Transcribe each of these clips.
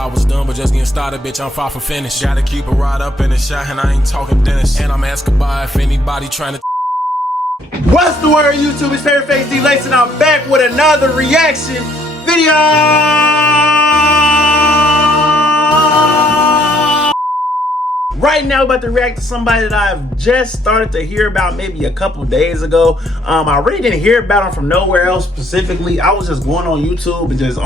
I was done, but just getting started, bitch, I'm far from finished. Gotta keep it right up in the shot, and I ain't talking Dennis. And I'm asking by if anybody trying to. What's the word, YouTube? It's favorite face DLace, and I'm back with another reaction video. Right now, about to react to somebody that I've just started to hear about maybe a couple days ago. I really didn't hear about him from nowhere else specifically. I was just going on YouTube and just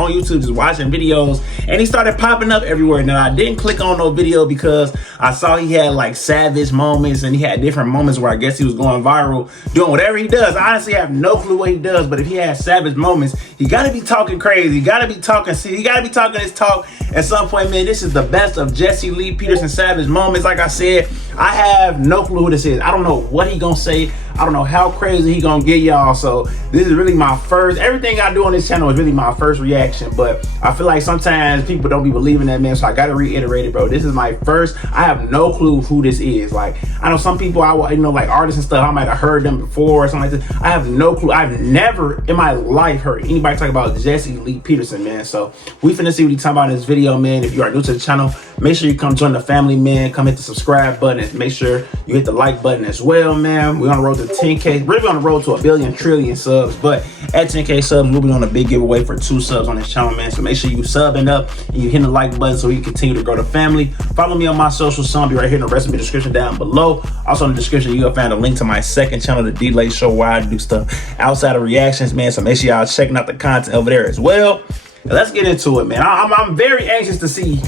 watching videos, and he started popping up everywhere. Now, I didn't click on no video because I saw he had like savage moments, and he had different moments where I guess he was going viral doing whatever he does. I honestly have no clue what he does, but if he has savage moments, he gotta be talking crazy. He gotta be talking his talk at some point, man. This is the best of Jesse Lee Peterson savage moments. Like I said, I have no clue who this is. I don't know what he gonna say. I don't know how crazy he gonna get y'all. So this is really my first, everything I do on this channel is really my first reaction. But I feel like sometimes people don't be believing that, man. So I gotta reiterate it, bro. This is my first. I have no clue who this is. Like, I know some people, like artists and stuff, I might have heard them before or something like this. I have no clue. I've never in my life heard anybody talk about Jesse Lee Peterson, man. So we finna see what he's talking about in this video, man. If you are new to the channel, make sure you come join the family, man. Come hit the subscribe button and make sure you hit the like button as well, man. We're on the road to 10K. We're on the road to 1 billion trillion subs, but at 10K subs, we'll be on a big giveaway for 2 subs on this channel, man. So make sure you subbing up and you hit the like button so we can continue to grow the family. Follow me on my socials. Some be right here in the recipe description down below. Also in the description, you'll find a link to my second channel, the DLace Show, where I do stuff outside of reactions, man. So make sure y'all checking out the content over there as well. Now, let's get into it, man. I'm very anxious to see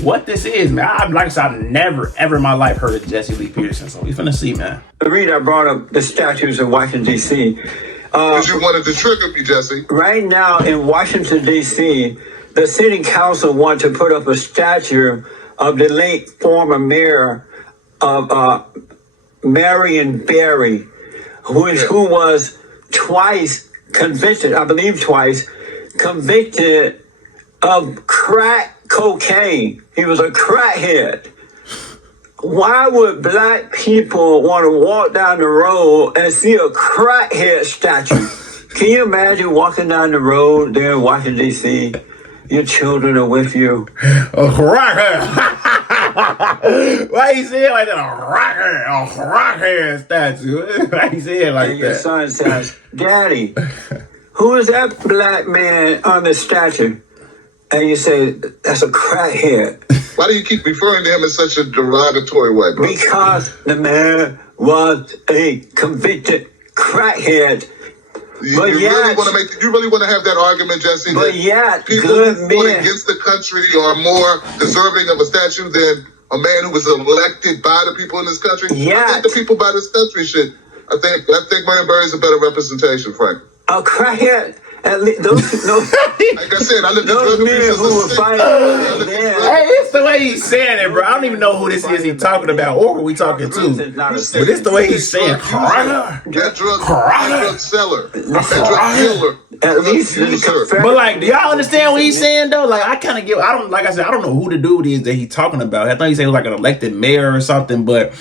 what this is, man. Like I said, I've never ever in my life heard of Jesse Lee Peterson, so we finna see, man. The reason I brought up the statues in Washington, D.C. Because you wanted to trigger me, Jesse. Right now in Washington, D.C., the city council wants to put up a statue of the late former mayor of Marion Barry, who was twice convicted, I believe twice, convicted of crack cocaine. He was a crackhead. Why would black people want to walk down the road and see a crackhead statue? Can you imagine walking down the road there in Washington, D.C.? Your children are with you. A crackhead. Why you say it like that? A crackhead statue. Why you say it like and that? Your son says, Daddy, who is that black man on the statue? And you say, that's a crackhead. Why do you keep referring to him in such a derogatory way, bro? Because the man was a convicted crackhead. You really want to have that argument, Jesse? But yet, people who fought against the country are more deserving of a statue than a man who was elected by the people in this country? Yeah. I think the people by this country should. I think Marion Barry is a better representation, Frank. A crackhead. At least those like I said, I lived in drug abuse who were fighting. Hey, it's the way he's saying it, bro. I don't even know who this is he talking about or who we talking to. But it's the way he's saying that drug seller, that drug killer. At least, but like, do y'all understand what he's saying though? Like, I kind of get. I don't. Like I said, I don't know who the dude is that he's talking about. I thought he said it was like an elected mayor or something, but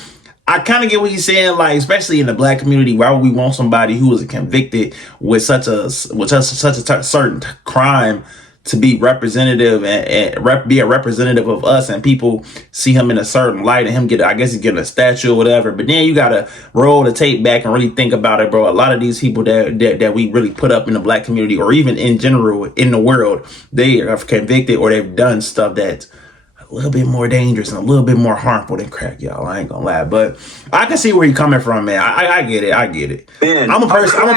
I kind of get what he's saying, like, especially in the black community. Why would we want somebody who was convicted with such a certain crime to be representative and be a representative of us, and people see him in a certain light and him get, I guess he's getting a statue or whatever. But then you gotta roll the tape back and really think about it, bro. A lot of these people that we really put up in the black community, or even in general in the world, they are convicted or they've done stuff that's a little bit more dangerous and a little bit more harmful than crack, y'all. I ain't gonna lie, but I can see where he's coming from, man. I get it. I get it. Man, I'm a person. I'm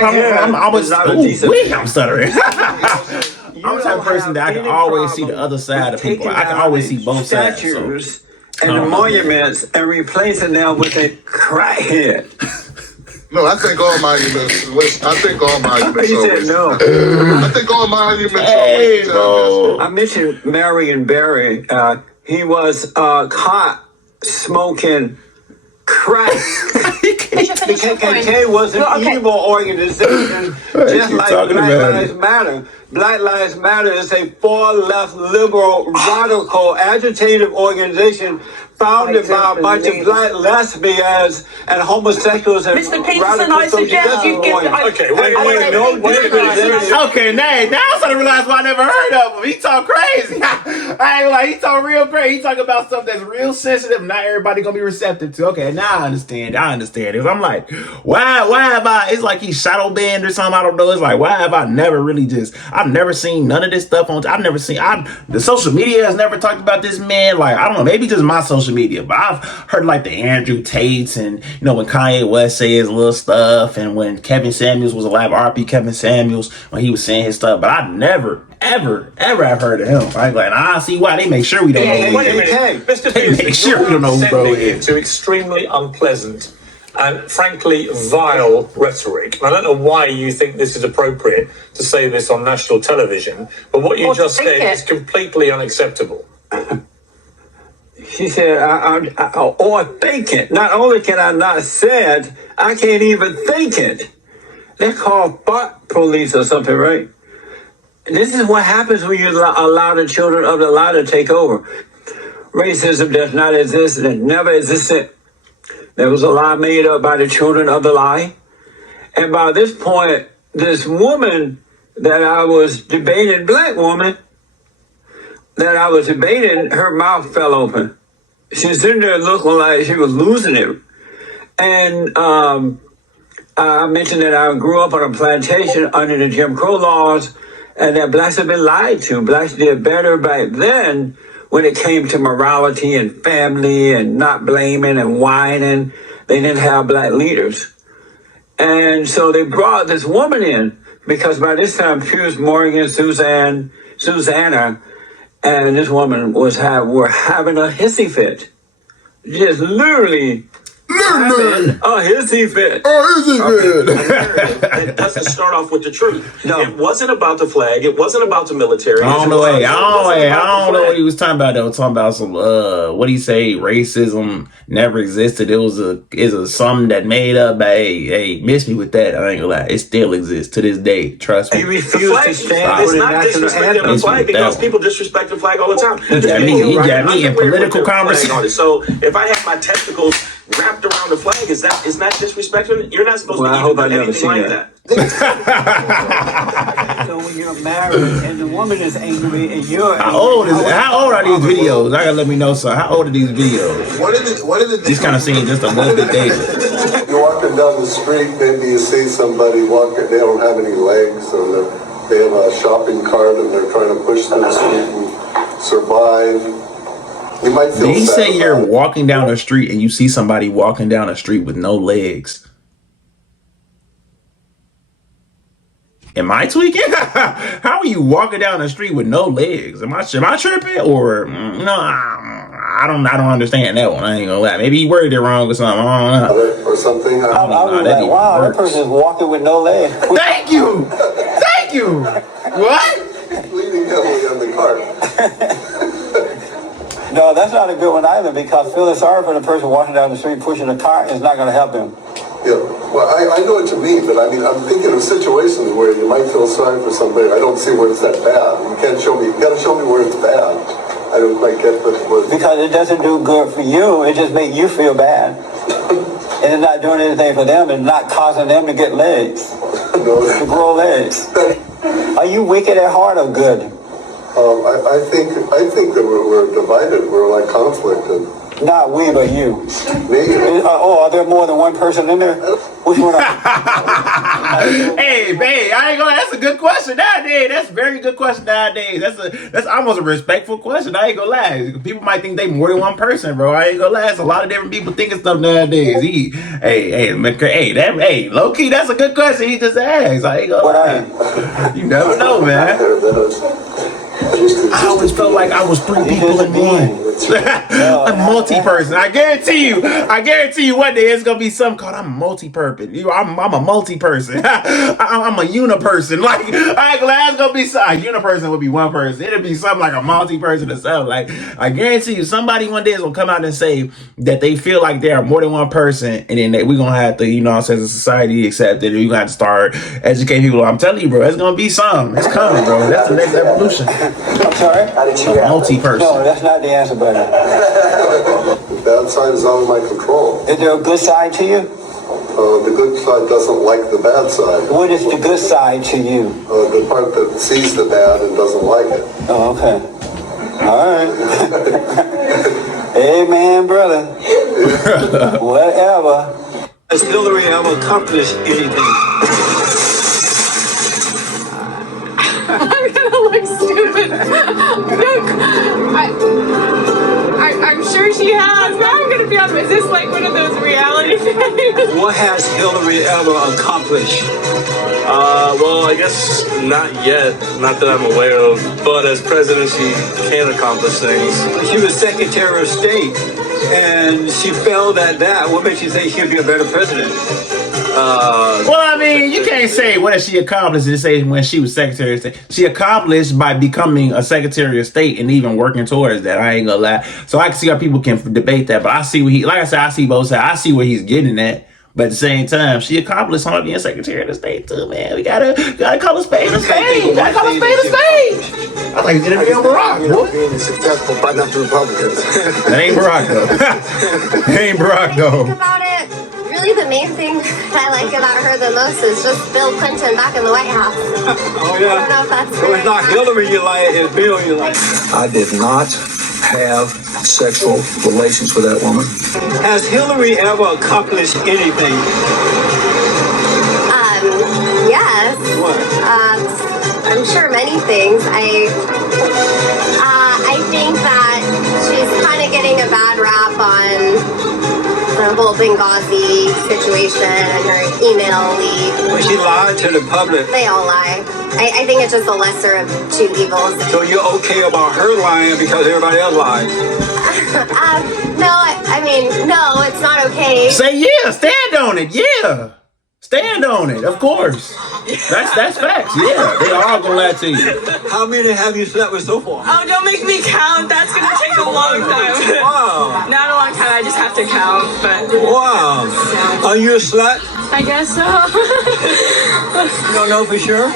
stuttering. I'm the type of person that I can always see the other side of people. I can always see both sides. Statues and the monuments and replacing them with a crackhead. No, I think all monuments. I think all monuments. You said no. I think all monuments. Hey, bro. I mentioned Marion Barry. He was caught smoking crack. The KKK was an evil organization, just like Black Lives Matter. Black Lives Matter is a far-left liberal radical agitative organization founded by a bunch of black lesbians and homosexuals and Mr. Peterson, radical I suggest you give... Okay, wait. Okay, now I'm starting to realize why I never heard of him. He talk crazy. I ain't gonna lie, he talk real crazy. He talk about stuff that's real sensitive. Not everybody gonna be receptive to. Okay, now I understand. Because I'm like, why have I? It's like he's shadow banned or something. I don't know. It's like, why have I never really I've never seen none of this stuff on. The social media has never talked about this man. Like, I don't know, maybe just my social media, but I've heard like the Andrew Tates and, you know, when Kanye West said his little stuff and when Kevin Samuels was alive, RP Kevin Samuels, when he was saying his stuff, but I never, ever have heard of him. Right? Like, I see why they make sure we don't know who he is. Mr. They make sure we don't know who bro is. To extremely unpleasant and frankly vile rhetoric. I don't know why you think this is appropriate to say this on national television, but what you just said is completely unacceptable. She said, or think it. Not only can I not say it, I can't even think it. They're called thought police or something, right? This is what happens when you allow the children of the lie to take over. Racism does not exist and it never existed. There was a lie made up by the children of the lie. And by this point, this woman that I was debating, black woman, that I was debating, her mouth fell open. She was sitting there looking like she was losing it. And I mentioned that I grew up on a plantation under the Jim Crow laws and that blacks have been lied to. Blacks did better back then when it came to morality and family and not blaming and whining. They didn't have black leaders. And so they brought this woman in because by this time, Piers Morgan, Susanna, and this woman were having a hissy fit. Just literally having a hissy fit. It doesn't start off with the truth. No. It wasn't about the flag. It wasn't about the military. I don't know what he was talking about. They were talking about some what he say, racism never existed. It was something that made up. Hey, miss me with that. I ain't gonna lie. It still exists to this day. Trust me. He refused to stand It's for the not national disrespecting anthem. the flag because people disrespect the flag all the time. He got me in political conversation. So if I have my testicles wrapped around the flag, is that disrespectful? You're not supposed to hope I do never anything see like that. that. So when you're married and the woman is angry and you're How old are these videos? I gotta let me know, son. How old are these videos? What are the These kind of scenes just a little bit dated. You're walking down the street, maybe you see somebody walking, they don't have any legs, or they have a shopping cart and they're trying to push through the street and survive. You might feel Did he sad say you're about it. walking down the street and you see somebody walking down the street with no legs? Am I tweaking? How are you walking down the street with no legs? Am I tripping? Or no, I don't understand that one. I ain't gonna lie. Maybe he worded it wrong or something. I don't know. Or something. I was like, wow, that person is walking with no legs. Thank you. What? Leaning heavily on the cart. No, that's not a good one either because feeling sorry for the person walking down the street pushing a cart is not going to help them. Yeah, well, I know what you mean, but I mean, I'm thinking of situations where you might feel sorry for somebody. I don't see where it's that bad. You gotta show me where it's bad. I don't quite get what. Because it doesn't do good for you. It just makes you feel bad. And it's not doing anything for them. It's not causing them to get legs. To grow legs. Are you wicked at heart or good? I think that we're divided. We're like conflict. And not we, but you. Me? Are there more than one person in there? Which one? Hey, babe, I ain't gonna. That's a good question nowadays. That's a very good question nowadays. That's almost a respectful question. I ain't gonna lie. People might think they more than one person, bro. I ain't gonna lie. That's a lot of different people thinking stuff nowadays. Low key, that's a good question. He just asked. I ain't gonna lie. You never know, man. I always felt like I was three people in one. I'm multi-person. I guarantee you one day it's gonna be something called I'm multi-purpose. I'm a multi-person. I'm a uniperson. Like, it's gonna be a uniperson would be one person. It'll be something like a multi-person or something. Like, I guarantee you somebody one day is gonna come out and say that they feel like they are more than one person, and then we're gonna have to, as a society, accept that we're gonna have to start educating people. I'm telling you, bro, it's gonna be something. It's coming, bro. That's the next evolution. I'm sorry? How did you multi-person. No, that's not the answer, buddy. The bad side is out of my control. Is there a good side to you? The good side doesn't like the bad side. What is the good side to you? The part that sees the bad and doesn't like it. Oh, okay. All right. Amen, brother. Whatever. Has Hillary ever accomplished anything? I'm gonna look stupid. I'm sure she has, but I'm gonna be honest. Is this like one of those reality things? What has Hillary ever accomplished? Well, I guess not yet. Not that I'm aware of. But as president, she can accomplish things. She was Secretary of State, and she failed at that. What makes you think she'll be a better president? Well, I mean, you can't say what she accomplished and say when she was Secretary of State. She accomplished by becoming a Secretary of State and even working towards that. I ain't gonna lie. So I can see how people can debate that, but I see what like I said, I see both sides. I see where he's getting at. But at the same time, she accomplished something being Secretary of the State too, man. We gotta call a spade a spade. Gotta call a spade a spade. I like he's interviewing Barack, boy. Being successful fighting up the Republicans. That ain't Barack though. That ain't Barack though. About it, really the main thing I like about her the most is just Bill Clinton back in the White House. Oh yeah. I don't know if that's So it's not Hillary you like, it's Bill you like. I did not have sexual relations with that woman. Has Hillary ever accomplished anything? Yes. What? I'm sure many things. I think that she's kind of getting a bad rap on the whole Benghazi situation and her email leak. When she lied to the public. They all lie. I think it's just the lesser of two evils. So you're okay about her lying because everybody else lied? No, I mean, no, it's not okay. Say yeah, stand on it, yeah. Stand on it, of course. That's facts, yeah. They all gonna lie to you. How many have you slept with so far? Oh, don't make me count. That's gonna take a long time. Wow. Not a long time. I just have to count, but Wow. Are you a slut? I guess so. You don't know for sure?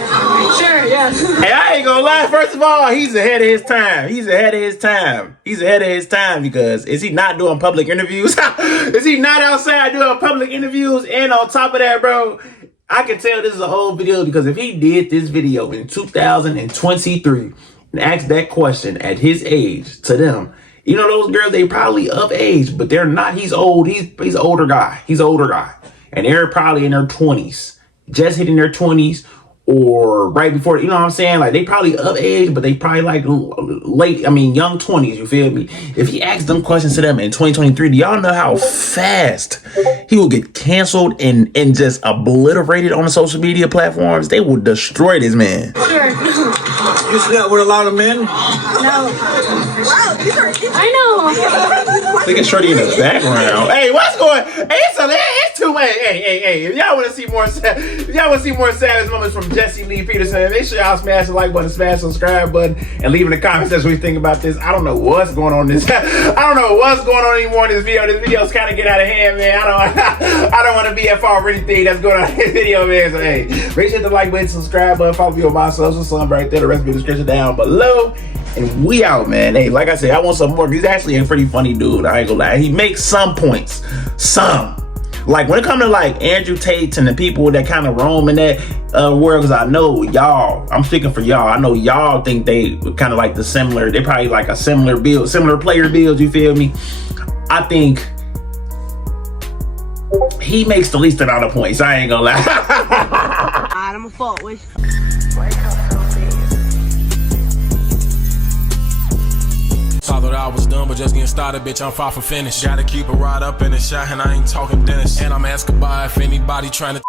Sure, yes. Hey, I ain't gonna lie. First of all, he's ahead of his time. He's ahead of his time because is he not doing public interviews? Is he not outside doing public interviews? And on top of that, bro, I can tell this is a whole video because if he did this video in 2023 and asked that question at his age to them, those girls, they probably of age, but they're not. He's old. He's an older guy. He's an older guy. And they're probably in their 20s, just hitting their 20s or right before, you know what I'm saying? Like, they probably of age, but they probably like young 20s, you feel me? If he asked them questions to them in 2023, do y'all know how fast he will get canceled and just obliterated on the social media platforms? They will destroy this man. Sure. You slept with a lot of men? No. Wow, these are... I know. Look at Shorty in the background. Hey, what's going? Hey, it's too late. Hey. If y'all want to see more savage moments from Jesse Lee Peterson, make sure y'all smash the like button, smash the subscribe button, and leave in the comments what you think about this. I don't know what's going on in this. I don't know what's going on anymore in this video. This video's kind of get out of hand, man. I don't want to be at fault for anything that's going on in this video, man. So hey, make sure you hit the like button, subscribe button, follow me on my social, something right there. The rest of the description down below. And we out, man. Hey, like I said, I want some more. He's actually a pretty funny dude. I ain't gonna lie. He makes some points. Some. Like, when it comes to, like, Andrew Tate and the people that kind of roam in that world, because I know y'all, I'm speaking for y'all, I know y'all think they kind of like the similar, they probably like a similar build, similar player build, you feel me? I think he makes the least amount of points. I ain't gonna lie. I'm a fault with. I thought I was done, but just getting started, bitch, I'm far from finished. Gotta keep it right up in the shot, and I ain't talking Dennis. And I'm asking by if anybody trying to